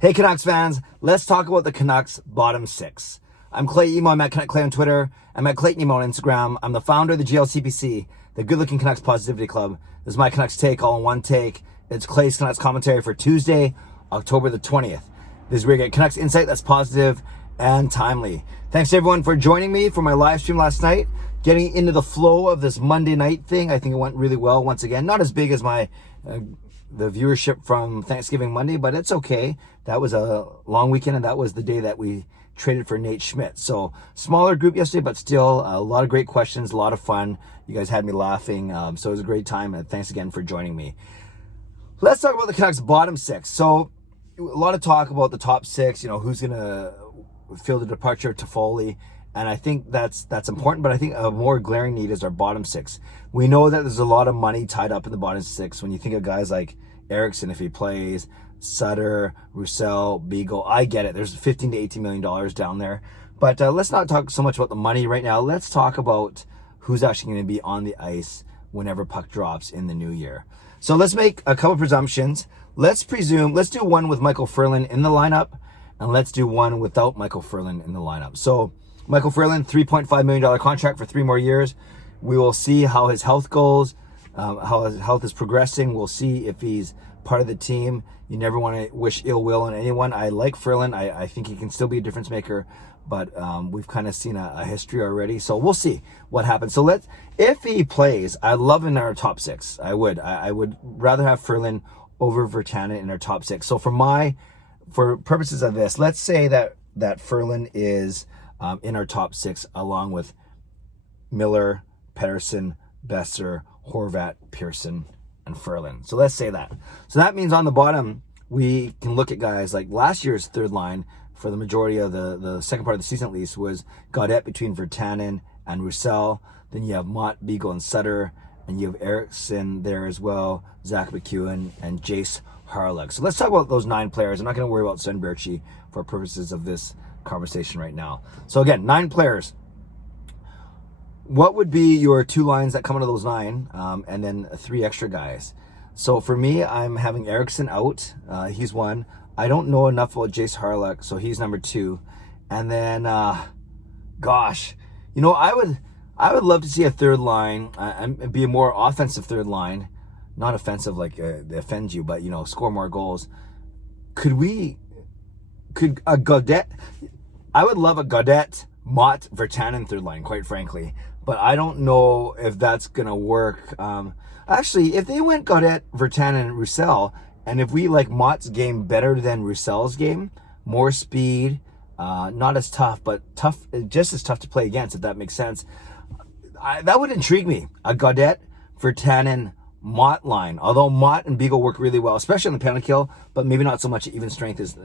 Hey Canucks fans, let's talk about the Canucks bottom six. I'm Clay Emo, I'm at Canuck Clay on Twitter. I'm at Clayton Emo on Instagram. I'm the founder of the GLCPC, the Good Looking Canucks Positivity Club. This is my Canucks take, all in one take. It's Clay's Canucks commentary for Tuesday, October the 20th. This is where you get Canucks insight that's positive and timely. Thanks to everyone for joining me for my live stream last night. Getting into the flow of this Monday night thing, I think it went really well once again. Not as big as my the viewership from Thanksgiving Monday, but it's okay. That was a long weekend, and that was the day that we traded for Nate Schmidt. So smaller group yesterday, but still a lot of great questions, a lot of fun. You guys had me laughing, so it was a great time, and thanks again for joining me. Let's talk about the Canucks bottom six. So a lot of talk about the top six, who's going to feel the departure of Toffoli. And I think that's important, but I think a more glaring need is our bottom six. We know that there's a lot of money tied up in the bottom six. When you think of guys like Eriksson, if he plays, Sutter, Roussel, Beagle, I get it. There's $15 to $18 million down there. But let's not talk so much about the money right now. Let's talk about who's actually going to be on the ice whenever puck drops in the new year. So let's make a couple presumptions. Let's do one with Michael Ferland in the lineup, and let's do one without Michael Ferland in the lineup. So Michael Ferland, $3.5 million contract for 3 more years. We will see how his health goes, how his health is progressing. We'll see if he's part of the team. You never want to wish ill will on anyone. I like Ferland. I think he can still be a difference maker, but we've kind of seen a history already. So we'll see what happens. So if he plays, I love him in our top six. I would rather have Ferland over Virtanen in our top six. So for purposes of this, let's say that Ferland is in our top six, along with Miller, Pettersson, Besser, Horvat, Pearson, and Ferland. So let's say that. So that means on the bottom, we can look at guys like last year's third line for the majority of the second part of the season at least was Gaudette between Virtanen and Roussel. Then you have Motte, Beagle, and Sutter. And you have Eriksson there as well, Zach McEwen, and Jace Hawryluk. So let's talk about those 9 players. I'm not going to worry about Svenberchi for purposes of this conversation right now. So again, 9 players. What would be your 2 lines that come out of those 9, and then 3 extra guys? So for me, I'm having Eriksson out. He's 1. I don't know enough about Jace Hawryluk, so he's number 2. And then, gosh, I would love to see a third line and be a more offensive third line, not offensive like they offend you, but score more goals. Could a Gaudette? I would love a Gaudette, Motte, Virtanen third line, quite frankly, but I don't know if that's gonna work. Actually, if they went Gaudette, Virtanen, and Roussel, and if we like Motte's game better than Roussel's game, more speed, not as tough, but just as tough to play against, if that makes sense. That would intrigue me. A Gaudette, Virtanen, Motte line. Although Motte and Beagle work really well, especially on the penalty kill, but maybe not so much even strength is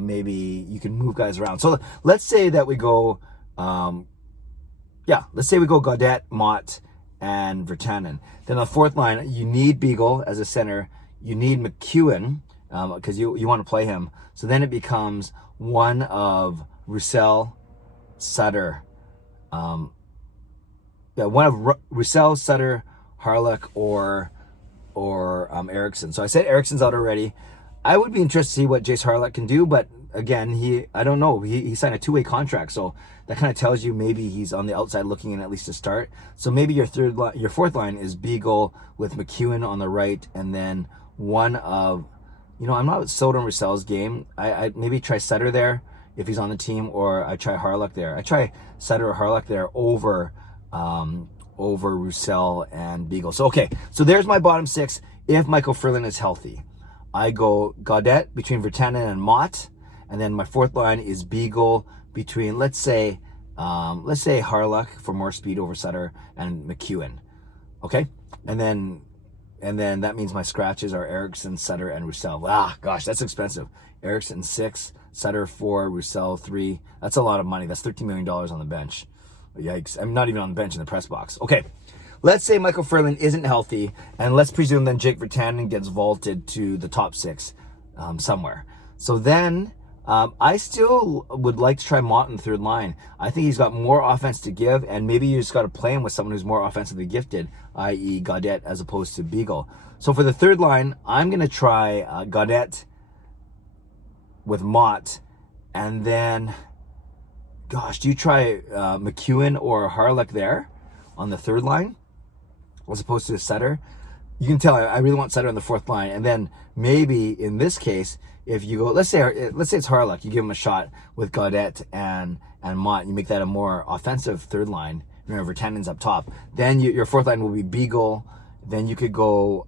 maybe you can move guys around. So let's say that we go, let's say we go Gaudette, Motte, and Virtanen. Then the fourth line, you need Beagle as a center. You need McEwen because you want to play him. So then it becomes one of Roussel, Sutter, one of Roussel, Sutter, Hawryluk, or Eriksson. So I said Eriksson's out already. I would be interested to see what Jace Hawryluk can do, but again, I don't know. He signed a 2-way contract, so that kind of tells you maybe he's on the outside looking in at least to start. So maybe your fourth line is Beagle with McEwen on the right, and then one of, I'm not sold on Roussel's game. I maybe try Sutter there if he's on the team, or I try Hawryluk there. I try Sutter or Hawryluk there over Roussel and Beagle. So there's my bottom 6 if Michael Ferland is healthy. I go Gaudette between Virtanen and Motte, and then my fourth line is Beagle between let's say Hawryluk for more speed over Sutter and McEwen. Okay? And then that means my scratches are Eriksson, Sutter, and Roussel. Gosh, that's expensive. Eriksson 6, Sutter 4, Roussel 3. That's a lot of money. That's $13 million on the bench. Yikes. I'm not even on the bench in the press box. Okay, let's say Michael Ferland isn't healthy, and let's presume then Jake Virtanen gets vaulted to the top 6 somewhere. So then I still would like to try Motte in the third line. I think he's got more offense to give, and maybe you just got to play him with someone who's more offensively gifted, i.e. Gaudette as opposed to Beagle. So for the third line, I'm going to try Gaudette, with Motte, and then, gosh, do you try MacEwen or Hawryluk there on the third line as opposed to Sutter? You can tell I really want Sutter on the fourth line, and then maybe in this case, if you go, let's say it's Hawryluk, you give him a shot with Gaudette and Motte, you make that a more offensive third line. Remember, Virtanen's up top. Then your fourth line will be Beagle. Then you could go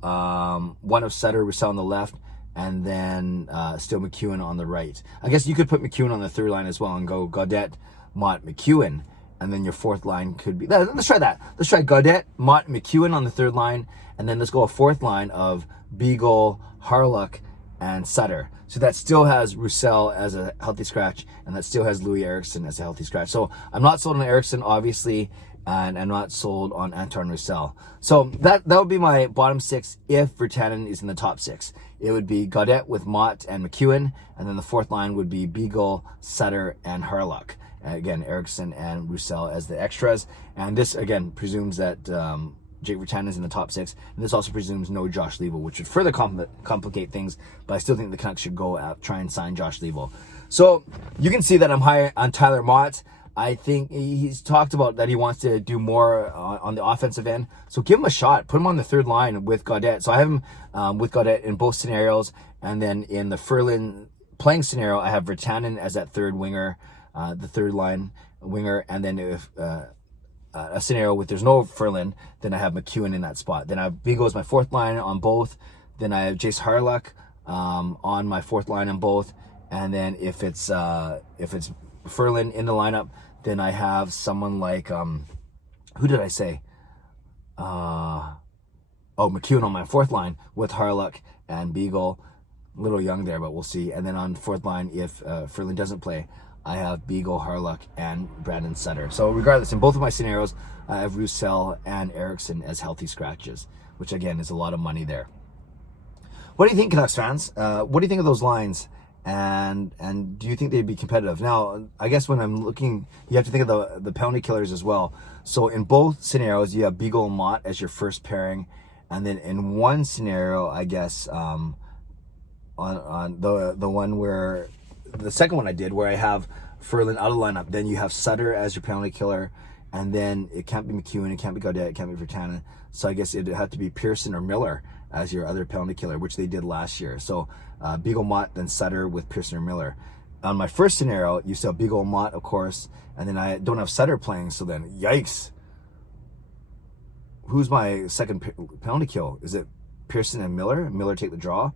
one of Sutter, Roussel on the left, and then still MacEwen on the right. I guess you could put MacEwen on the third line as well and go Gaudette, Motte, MacEwen, and then your fourth line could be. Let's try that. Let's try Gaudette, Motte, MacEwen on the third line, and then let's go a fourth line of Beagle, Hawryluk, and Sutter. So that still has Roussel as a healthy scratch, and that still has Louis Eriksson as a healthy scratch. So I'm not sold on Eriksson, obviously, and I'm not sold on Anton Roussel. So that would be my bottom six if Virtanen is in the top six. It would be Gaudette with Motte and MacEwen, and then the fourth line would be Beagle, Sutter, and Hawryluk. Again, Eriksson and Roussel as the extras. And this, again, presumes that Jake Virtanen is in the top six, and this also presumes no Josh Leivo, which would further complicate things, but I still think the Canucks should go out, try and sign Josh Leivo. So you can see that I'm high on Tyler Motte. I think he's talked about that he wants to do more on the offensive end. So give him a shot. Put him on the third line with Gaudette. So I have him with Gaudette in both scenarios. And then in the Ferland playing scenario, I have Virtanen as that third winger, the third line winger. And then if a scenario with there's no Ferland, then I have MacEwen in that spot. Then I have Beagle as my fourth line on both. Then I have Jace Hawryluk on my fourth line on both. And then if it's Ferland in the lineup, then I have someone like who did I say? MacEwen on my fourth line with Hawryluk and Beagle. A little young there, but we'll see. And then on fourth line, if Ferland doesn't play, I have Beagle, Hawryluk, and Brandon Sutter. So regardless, in both of my scenarios, I have Roussel and Eriksson as healthy scratches, which again is a lot of money there. What do you think, Canucks fans? What do you think of those lines? And do you think they'd be competitive? Now, I guess when I'm looking, you have to think of the penalty killers as well. So in both scenarios, you have Beagle and Motte as your first pairing. And then in one scenario, I guess, on the one where, the second one I did, where I have Ferland out of the lineup, then you have Sutter as your penalty killer. And then it can't be MacEwen, it can't be Gaudette, it can't be Virtanen. So I guess it'd have to be Pearson or Miller as your other penalty killer, which they did last year. So Beagle, Motte, then Sutter with Pearson or Miller. On my first scenario, you still have Beagle, Motte, of course, and then I don't have Sutter playing, so then yikes. Who's my second penalty kill? Is it Pearson and Miller? Miller take the draw?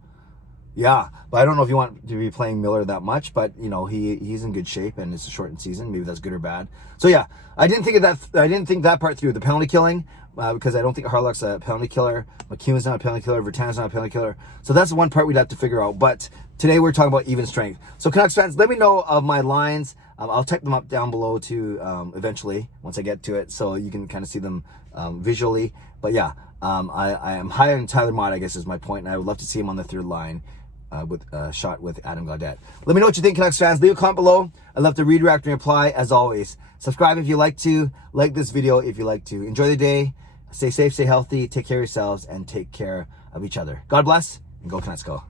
Yeah, but I don't know if you want to be playing Miller that much, but you know he's in good shape and it's a shortened season. Maybe that's good or bad. So yeah, I didn't think of that. I didn't think that part through, the penalty killing, because I don't think Hawryluk's a penalty killer. MacEwen's not a penalty killer. Virtanen's not a penalty killer. So that's the one part we'd have to figure out. But today we're talking about even strength. So Canucks fans, let me know of my lines. I'll type them up down below too eventually once I get to it, so you can kind of see them visually. But yeah, I am high on Tyler Motte, I guess is my point, and I would love to see him on the third line. With a shot with Adam Gaudette. Let me know what you think, Canucks fans. Leave a comment below. I'd love to read, react, and reply as always. Subscribe if you like to. Like this video if you like to. Enjoy the day. Stay safe, stay healthy, take care of yourselves, and take care of each other. God bless, and go Canucks go.